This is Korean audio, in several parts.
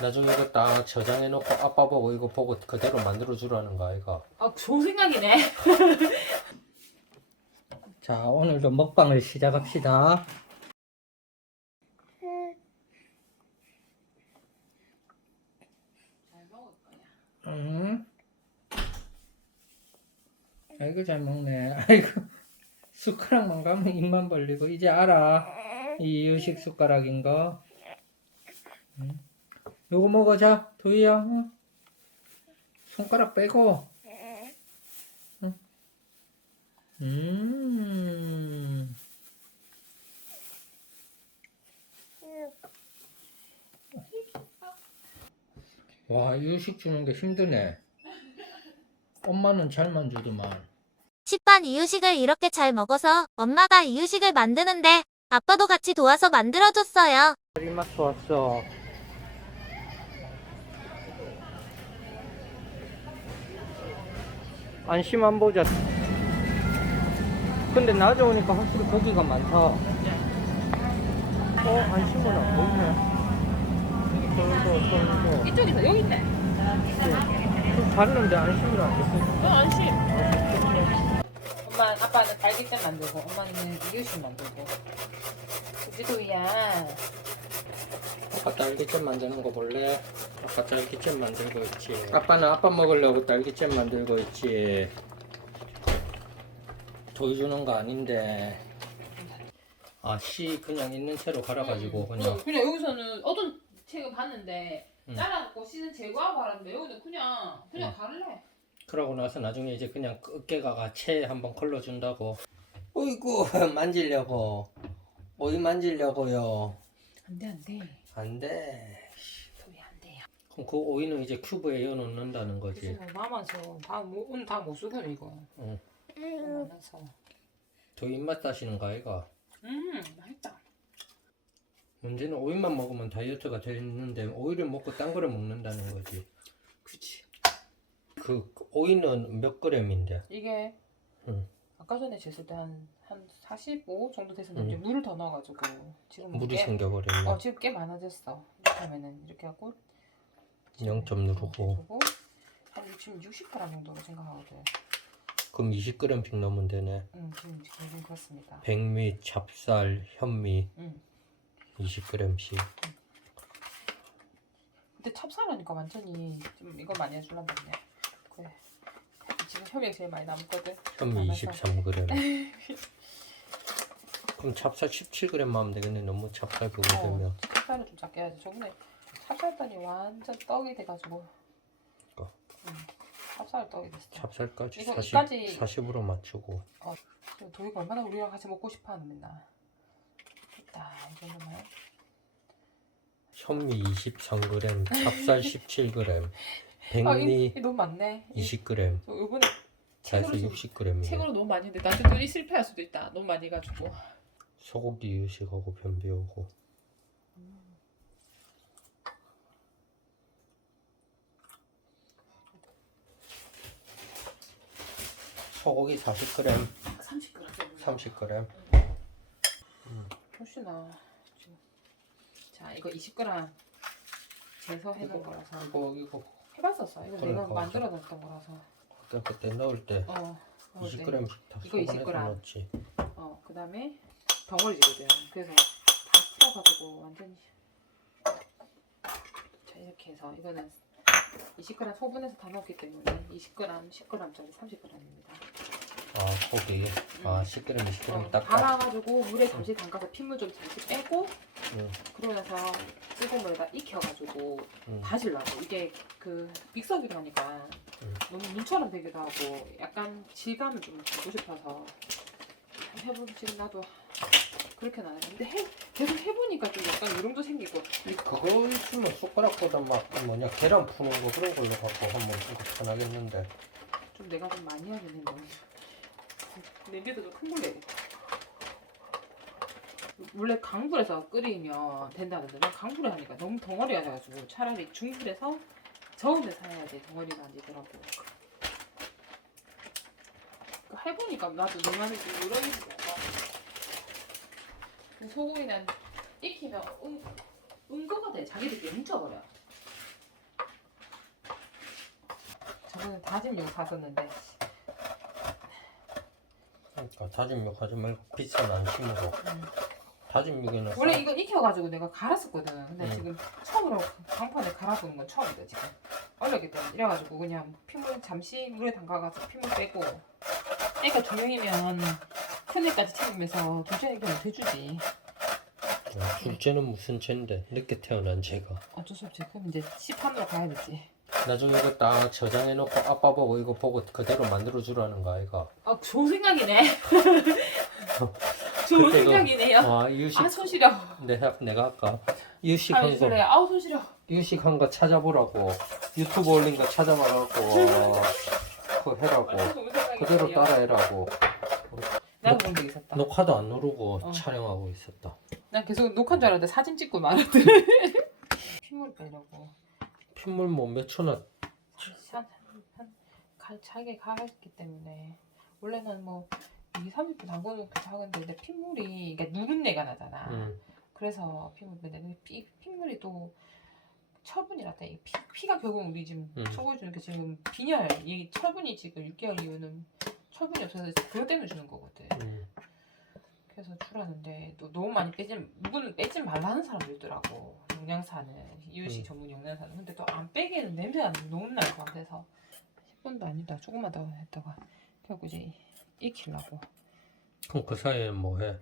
나중에 이거 딱 저장해놓고 아빠 보고 이거 보고 그대로 만들어주라는 거 아이가? 아, 좋은 생각이네. 자, 오늘도 먹방을 시작합시다. 잘 먹을 거야. 응? 아이고 잘 먹네. 아이고 숟가락만 가면 입만 벌리고 이제 알아. 이 이유식 숟가락인 거. 응? 요거 먹어자 도희야. 응? 손가락 빼고. 응? 와, 이유식 주는 게 힘드네. 엄마는 잘만 주더만. 식반 이유식을 이렇게 잘 먹어서 엄마가 이유식을 만드는데 아빠도 같이 도와서 만들어줬어요. 입맛 좋았어. 안심 안 보자. 근데 낮에 오니까 확실히 고기가 많다. 안심은 안 보이네. 저기서. 이쪽에서 여기 있네. 봤는데 안심을 안 보여. 안심. 엄마, 아빠는 달걀잼 만들고, 엄마는 이유식 만들고. 우리 도희야. 아빠 딸기잼 만드는 거 볼래? 아빠 딸기잼 만들고 있지. 아빠는 아빠 먹으려고 딸기잼 만들고 있지. 도희 주는 거 아닌데. 아, 씨 그냥 있는 채로 갈아가지고 그냥. 그냥 여기서는 어떤 책을 봤는데 잘라갖고 씨는 제거하고 하라는데 여기는 그냥 가를래. 그러고 나서 나중에 이제 그냥 으깨가가 채 한번 걸러준다고. 어이구 만지려고. 오이 만지려고요. 안돼. 안 돼. 도희 안 돼요. 그럼 그 오이는 이제 큐브에 이어 넣는다는 거지. 그래서 남아서 다못 쓰고 이거. 응. 너무 많아서. 더 입맛 따시는 거 아이가? 맛있다. 문제는 오이만 먹으면 다이어트가 되는데 오이를 먹고 딴 거를 먹는다는 거지. 그치. 그 오이는 몇 그램인데? 이게 응. 아까 전에 쟀을 때 한 45 정도 됐었는데 이제 물을 더 넣어가지고 지금 물이 생겨버렸네. 지금 꽤 많아졌어. 이렇게 하면은 이렇게 하고 0점 누르고. 한 지금 60g 정도로 생각하거든. 그럼 20g씩 넣으면 되네. 지금 그렇습니다. 백미, 찹쌀, 현미 20g씩. 근데 찹쌀하니까 완전히 좀 이거 많이 해주려면 네 그래. 지금 현미가 제일 많이 남거든. 현미 23g. 그럼 찹쌀 17g만 하면 되겠네. 너무 찹쌀 그거 되면. 찹쌀을 좀 작게 해야지. 저번에 찹쌀단이 완전 떡이 돼가지고. 찹쌀 떡이 됐어. 찹쌀까지 이거 40으로 맞추고. 도희가 얼마나 우리랑 같이 먹고 싶어하는 맨날. 됐다 이 정도면. 현미 23g, 찹쌀 17g, 백미 너무 많네. 20g, 이번에 다 해서 60g이네. 책으로 너무 많이 했는데 나중에 눈이 실패할 수도 있다. 너무 많이 해가지고. 소고기 이유식하고 변비오고. 소고기 40g, 30g. 30g. 훨씬나 지금. 자 이거 20g 재서 해놓은 거라서. 이거 해봤었어. 이거 그래, 내가 그거 만들어놨던 거라서. 그때 넣을 때 넣을 때. 20g씩 다 이거 소분해서 20g. 넣었지. 그 다음에 덩어리지거든. 그래서 다 풀어가지고 완전히. 자 이렇게 해서 이거는 20g 소분해서 다 넣었기 때문에 20g, 10g짜리 30g입니다. 아 고기. 10g, 20g 딱. 갈아가지고 물에 잠시 담가서 핏물 좀 잠시 빼고 응. 그러고 나서 뜨거운 물에다 익혀가지고 응. 다지려고. 이게 그 믹서기로 하니까 너무 물처럼 되기도 하고 약간 질감을 좀 주고 싶어서 해보면 지금 나도 그렇게 나는데 계속 해보니까 좀 약간 요령도 생기고. 그거 있으면 숟가락보다 막 뭐냐 계란 푸는 거 그런 걸로 갖고 하면 좀 편하겠는데. 좀 내가 좀 많이 하긴 했는데 냄비도 좀 큰 걸로 해야겠다. 원래 강불에서 끓이면 된다는데 난 강불에 하니까 너무 덩어리가 돼가지고 차라리 중불에서 저은 데서 해야지 덩어리가 안 되더라고. 해보니까 나도 내 말이 좀 요령이더라고. 소고기는 익히면 은거가 돼. 자기들끼리 뭉쳐버려. 이거는 다진 육 샀었는데. 그러니까 다진 육 하지 말고 비싼 안심으로. 다진 육에는 원래 이거 익혀가지고 내가 갈았었거든. 근데 음. 지금 처음으로 강판에 갈아보는 건 처음이다 지금. 어렵기 때문에 이래가지고 그냥 핏물 잠시 물에 담가가지고 핏물 빼고. 그러니까 두 명이면 큰 애까지 챙기면서 둘째 애기는 더 주지. 둘째는 무슨 죄인데 늦게 태어난 제가. 어쩔 수 없지. 그럼 이제 시판으로 가야 되지. 나중에 이거 딱 저장해놓고 아빠 보고 이거 보고 그대로 만들어주라는 거 아이가. 아 좋은 생각이네. 좋은 그때도- 생각이네요. 아 이유식 아 손 시려. 내가 아까 아 이유식한 그래. 거 아우 손 시려. 이유식한 거 찾아보라고 유튜브 올린 거 찾아봐라고 그거 해라고 좋은 생각이네요. 그대로 따라해라고. 나도 그런 적 있었다. 녹화도 안 누르고 촬영하고 있었다. 난 계속 녹화인 줄 알았는데 사진 찍고 말았더니 핏물 빼려고. 핏물 뭐 몇 초나 잘게 갈았기 때문에 원래는 뭐 2, 30분 담궈놓고 하는데 근데 핏물이 그러니까 누른 내가 나잖아. 그래서 핏물 빼는데 핏물이 또 철분이라다. 이 피가 결국 우리 지금 초고에 주는 게 지금 빈혈. 이 철분이 지금 6개월 이후는 철분이 없어서 그것 때문에 주는 거거든. 그래서 주라는데 또 너무 많이 물은 빼지 말라는 사람도 있더라고. 영양사는 이유식 전문 영양사는. 근데 또 안 빼기에는 냄새가 너무 날 것 같아서 10분도 아니다. 조금만 더 했다가 결국 이제 익히려고. 그럼 그 사이에 뭐 해?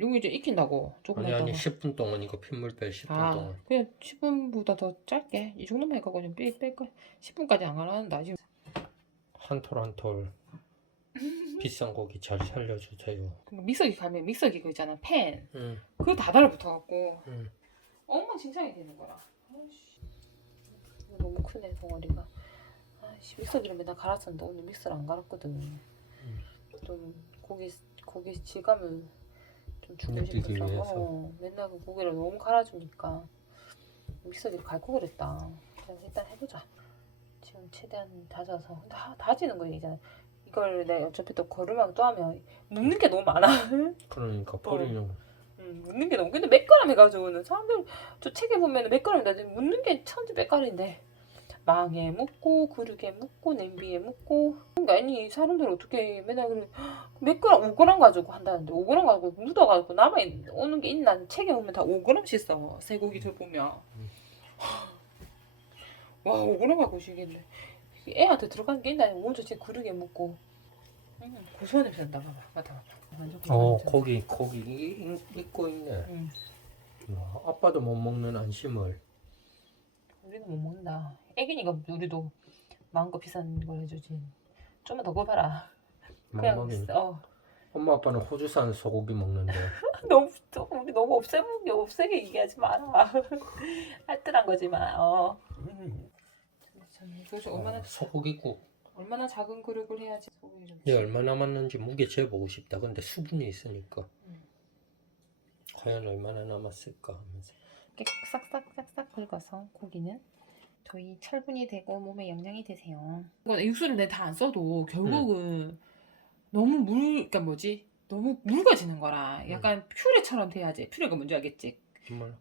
여기 이제 익힌다고 조금만 아니 더. 10분 동안 이거 핏물 빼 10분 동안. 그냥 10분보다 더 짧게 이 정도만 해갖고 좀 뺄 거. 10분까지 안 가라는다 지금. 한 톨 한 톨 비싼 고기 잘 살려주세요. 믹서기 가면 믹서기 그 있잖아 팬. 응. 그거 다 달라붙어갖고 응. 엉망진창이 되는 거라. 아이씨. 너무 크네 덩어리가. 아이씨 믹서기를 맨날 갈았었는데 오늘 믹서를 안 갈았거든. 좀 고기 질감을 좀 주고 느끼기 싶어서. 위해서. 맨날 그 고기를 너무 갈아주니까 믹서기를 갈고 그랬다. 그냥 일단 해보자. 지금 최대한 다져서 다지는 거 얘기잖아. 이걸 내가 어차피 또 거름하고 또 하면 묻는 게 너무 많아. 그러니까 버리려고. 묻는 게 너무. 근데 몇 그램 해가지고는 사람들 저 책에 보면 몇 그램이다. 묻는 게 천지 몇 가지인데 망에 묻고 그릇에 묻고 냄비에 묻고. 그러니까 아니 사람들 어떻게 맨날 그래 몇 그램 5g 가지고 한다는데 5g 가지고 묻어가지고 남아 오는 게 있나. 책에 보면 다 5g씩 써. 쇠고기 저 보면 와 5g 갖고 쉬겠네. 애한테 들어가는 게 있나. 오늘 제 그릇에 묻고. 고소한 냄새 난다. 봐봐. 맡아봐. 완전 고소한 냄새. 고기 익고 있네. 응. 와, 아빠도 못 먹는 안심을. 우리는 못 먹는다. 애기니까 우리도 마음껏 비싼 걸 해주지. 좀만 더 구워봐라. 그냥 맘먹이. 어. 엄마 아빠는 호주산 소고기 먹는데. 우리 너무 없애게 얘기하지 마라. 알뜰한 거지만. 그래서 얼마나 작은 그릇을 해야지 소고기 좀. 얘 얼마 남았는지 무게 재보고 싶다. 근데 수분이 있으니까. 과연 얼마나 남았을까 하면서. 이렇게 싹싹 긁어서 고기는 저희 철분이 되고 몸에 영양이 되세요. 육수를 내 다 안 써도 결국은 너무 그러니까 뭐지? 너무 묽어지는 거라. 약간 퓨레처럼 돼야지. 퓨레가 뭔지 알겠지? 정말.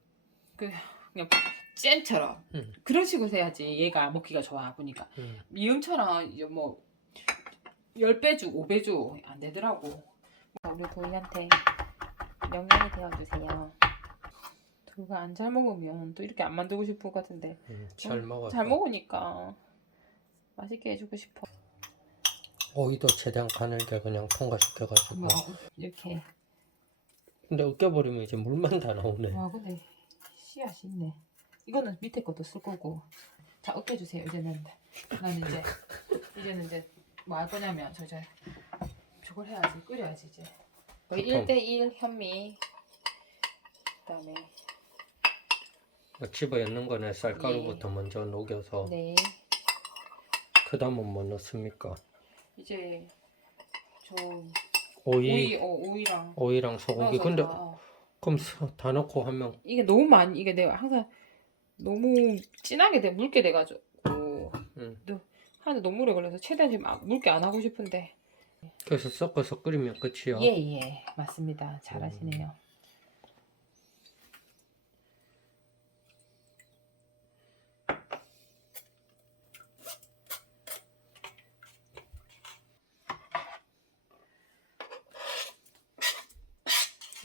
그냥 잼처럼 그런 식으로 해야지 얘가 먹기가 좋아 보니까. 미음처럼 뭐 10배 주 5배 주 안 되더라고. 우리 도희한테 영양이 되어주세요. 도희가 안 잘 먹으면 또 이렇게 안 만들고 싶을 것 같은데 잘 먹었다. 잘 먹으니까 맛있게 해주고 싶어. 오이도 최대한 가늘게 그냥 통과시켜가지고. 이렇게. 근데 으깨버리면 이제 물만 다 나오네. 와 근데 씨앗이 있네. 이거는 밑에 것도 쓸 거고. 자 으깨주세요. 이제는 나는 이제는 이제 뭐 할 거냐면 저걸 해야지. 끓여야지 이제. 거의 1:1 현미. 그다음에 집어 넣는 거는 쌀가루부터 먼저 녹여서. 네. 그 다음은 뭐 넣습니까? 이제 저 오이랑 소고기. 근데 그럼 다 넣고 하면 이게 너무 많이 이게 내가 항상 너무 진하게 묽게 돼가지고 하는데 너무 오래 걸려서 최대한 지금 묽게 안 하고 싶은데. 그래서 섞어서 끓이면 끝이요. 예 맞습니다. 잘하시네요.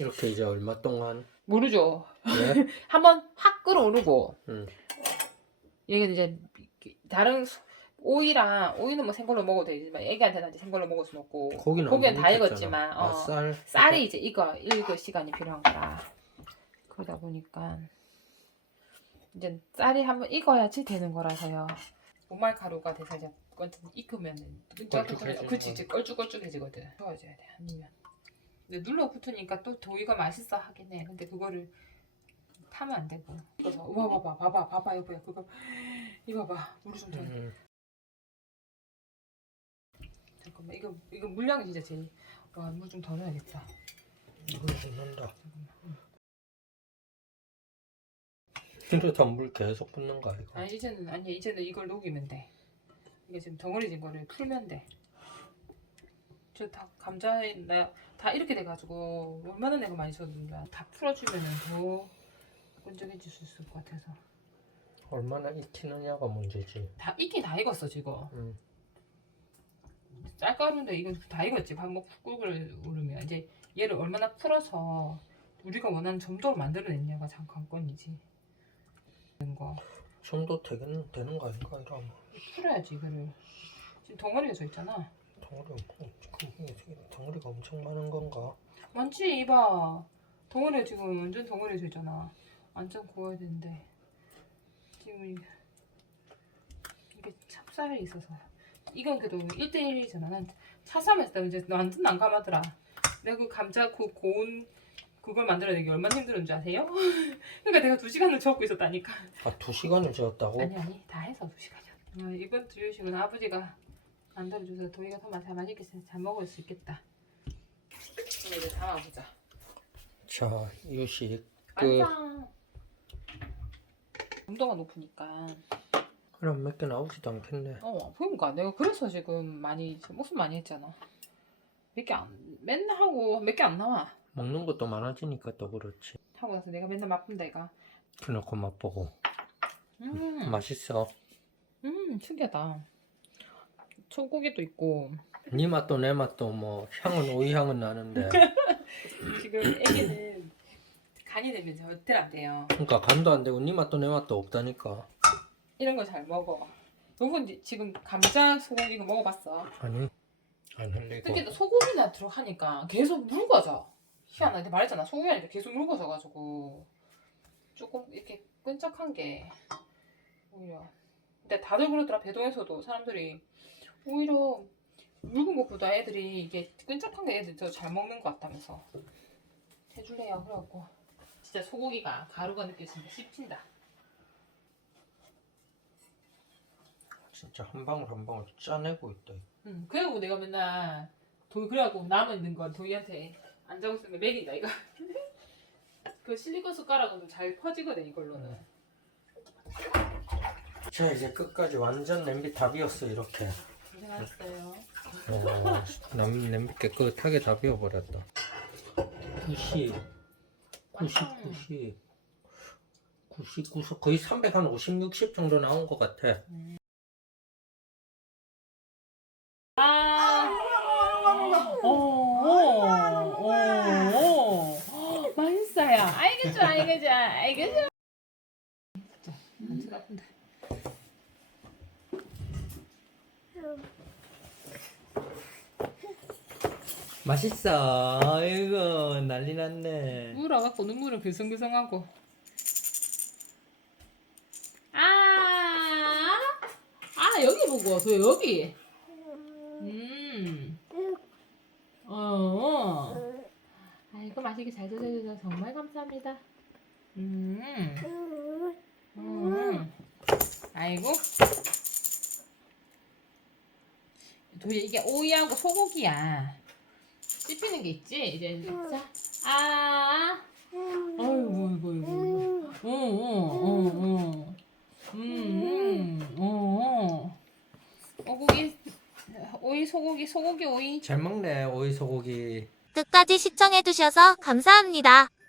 이렇게 이제 얼마 동안? 모르죠. 예? 한번 확 끓어오르고 음. 얘는 이제 다른 오이는 뭐 생걸로 먹어도 되지만 애기한테는 이제 생걸로 먹을 수 없고 고기는 다 안 익었지만 아, 쌀이 이제 익을 시간이 필요한 거라 그러다 보니까 이제 쌀이 한번 익어야지 되는 거라서요. 목말 가루가 돼서 이제 익으면 걸쭉해지는 그치 이제 걸쭉걸쭉해지거든. 저어줘야 돼. 아니면 근데 눌러 붙으니까 또 도이가 맛있어 하긴 해. 근데 그거를 타면 안 되고. 그래서 봐봐 여보야 그거 이거 봐 물 좀 더. 잠깐만 이거 물량이 진짜 제일 물 좀 더 넣어야겠다. 물 붓는다. 이러다 물 계속 붓는 거 아이가? 아니 이제는 이걸 녹이면 돼. 이게 지금 덩어리진 거를 풀면 돼. 저 다 감자에 다 이렇게 돼가지고 얼마나 내가 많이 줬는지 다 풀어주면은 더 끈적해질 수 있을 것 같아서. 얼마나 익히느냐가 문제지. 다 익긴 다 익었어 지금. 쌀가루인데 이건 다 익었지. 밥 먹고 꿀꿀 오르면 이제 얘를 얼마나 풀어서 우리가 원하는 점도를 만들어냈냐가 참 관건이지. 거. 정도 되는 거 아닌가 이러면. 풀어야지 이거를. 지금 덩어리가 져 있잖아. 덩어리가 엄청 많은 건가? 많지 이봐. 덩어리가 지금 완전 덩어리가 져 있잖아. 완전 구워야 되는데 지금 이게 찹쌀이 있어서 이건 그래도 1대1이잖아. 난 차쌈했을 때 이제 완전 난감하더라. 내가 그 감자 고운 그걸 만들어내기 얼마나 힘들었는지 아세요? 그러니까 내가 2시간을 적고 있었다니까. 아 2시간을 재웠다고? 아니 다 해서 2시간이야. 이번 주유식은 아버지가 만들어줘서 도희가 더 맛있게 잘 먹을 수 있겠다. 그럼 이제 담아보자. 자 이유식 완성. 온도가 높으니까. 그럼 몇 개 나오지도 않겠네. 그러니까 내가 그래서 지금 목숨 많이 했잖아. 맨날 하고 몇 개 안 나와. 먹는 것도 많아지니까 또 그렇지. 하고 나서 내가 맨날 맛본다 이가. 그놓고 맛보고. 맛있어. 신기하다. 소고기도 있고. 네 맛도 내 맛도 뭐 향은 오이 향은 나는데. 지금 애기는 간이 되면 절대 안 돼요. 그러니까 간도 안 되고 네 맛도 내 맛도 없다니까. 이런 거 잘 먹어. 여러분 지금 감자 소고기 이거 먹어봤어? 아니 안 흘리고. 특히 소고기나 들어가니까 계속 묽어져. 희한하게 말했잖아. 소고기 아니라 계속 묽어져가지고 조금 이렇게 끈적한 게 오히려. 근데 다들 그러더라. 배동에서도 사람들이 오히려 묽은 것보다 애들이 이게 끈적한 게 애들이 더 잘 먹는 것 같다면서 해줄래요. 그래갖고 진짜 소고기가 가루가 느껴진다. 씹힌다. 진짜 한 방울 한 방울 짜내고 있다. 그래갖고 내가 맨날 그래갖고 남아있는 건 도희한테 안 자고 있으면 먹인다 이거. 그 실리콘 숟가락은 잘 퍼지거든 이걸로는. 자 이제 끝까지 완전 냄비 다 비웠어 이렇게. 고생하셨어요. 냄비 깨끗하게 다 비워버렸다. 90 거의 350, 60 정도 나온 것 같아. 맛있어요. 알겠죠. 자, 한쪽 아픈다. 맛있어. 아이고 난리 났네. 물어갖고 눈물은 글썽글썽하고. 여기 보고 저 여기. 아이고 맛있게 잘 드셔주셔서 정말 감사합니다. 아이고. 도희 이게 오이하고 소고기야. 씹히는 게 있지 이제. 자, 아이고. 소고기 오이. 잘 먹네 오이 소고기. 끝까지 시청해주셔서 감사합니다.